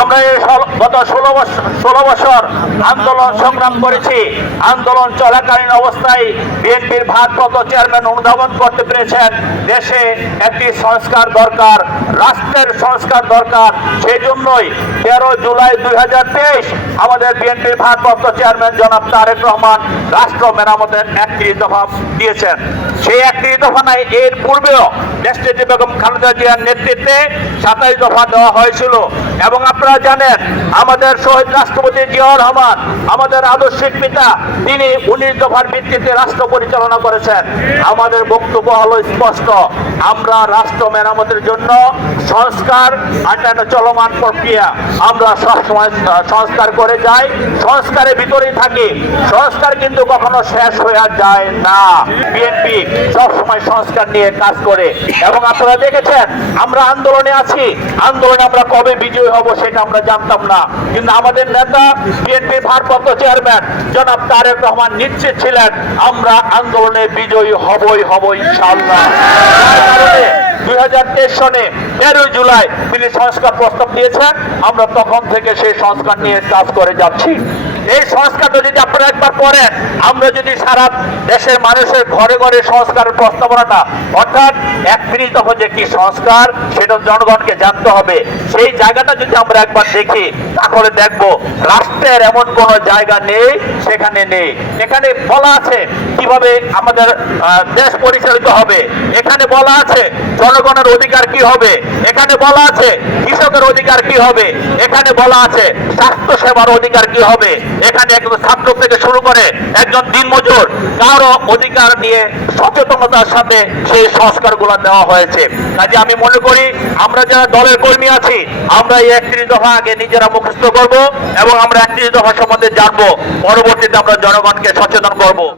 আমরা গত 16 বছর আন্দোলন সংগ্রাম করেছি। আন্দোলন চলাকালীন অবস্থায় বিএনপির ভারপ্রাপ্ত চেয়ারম্যান অনুধাবন করতে পেরেছেন দেশে একটি সংস্কার দরকার, রাষ্ট্রের সংস্কার দরকার। সেই জন্যই 13 জুলাই 2023 আমাদের বিএনপির ভারপ্রাপ্ত চেয়ারম্যান জনাব তারেক রহমান রাষ্ট্র মেরামতের 31 দফা দিয়েছেন। সেই 31 দফা নাই, এর পূর্বেও দেশনেত্রী বেগম খালেদা জিয়ার নেতৃত্বে 27 দফা দেওয়া হয়েছিল। এবং আপনারা জানেন আমাদের শহীদ রাষ্ট্রপতি জিয়াউর রহমান আমাদের আদর্শিক পিতা, তিনি 19 দফার ভিত্তিতে রাষ্ট্র পরিচালনা করেছেন। আমাদের বক্তব্য হলো স্পষ্ট, আমরা রাষ্ট্র মেরামতের জন্য সংস্কার একটা চলমান প্রক্রিয়া। আমরা সবসময় সংস্কার করে যাই, সংস্কারের ভিতরেই থাকি। সংস্কার কিন্তু কখনো শেষ হয়ে যায় না। বিএনপি সবসময় সংস্কার নিয়ে কাজ করে এবং আপনারা দেখেছেন আমরা আন্দোলনে আছি। আন্দোলনে আমরা কবে বিজয়ী হব সেটা আমরা জানতাম না, কিন্তু আমাদের নেতা বিএনপির ভারপ্রাপ্ত চেয়ারম্যান জনাব তারেক রহমান নিশ্চিত ছিলেন আমরা আন্দোলনে বিজয়ী হবই ইনশাআল্লাহ। যার কারণে 2023 সনে 13 জুলাই তিনি সংস্কার প্রস্তাব দিয়েছেন। আমরা তখন থেকে সেই সংস্কার নিয়ে কাজ করে যাচ্ছি। এই সংস্কারটা যদি আপনারা একবার পড়েন, আমরা যদি সারা দেশের মানুষের ঘরে ঘরে সংস্কারের প্রস্তাবনাটা, অর্থাৎ 31 দফা যে কি সংস্কার সেটা জনগণকে জানতে হবে, সেই জায়গাটা যদি আমরা একবার দেখি তাহলে দেখব রাষ্ট্রের এমন কোন জায়গা নেই সেখানে নেই। এখানে বলা আছে কিভাবে আমাদের দেশ পরিচালিত হবে, এখানে বলা আছে জনগণের অধিকার কি হবে, এখানে বলা আছে কৃষকের অধিকার কি হবে, এখানে বলা আছে স্বাস্থ্য সেবার অধিকার কি হবে, এখানে একজন ছাত্র থেকে শুরু করে একজন দিনমজুর কারো অধিকার নিয়ে সচেতনতার সাথে সেই সংস্কারগুলো দেওয়া হয়েছে। কাজে আমি মনে করি আমরা যারা দলের কর্মী আছি আমরা এই 31 দফা আগে নিজেরা মুখস্থ করব এবং আমরা 31 দফা সম্বন্ধে জানবো, পরবর্তীতে আমরা জনগণকে সচেতন করব।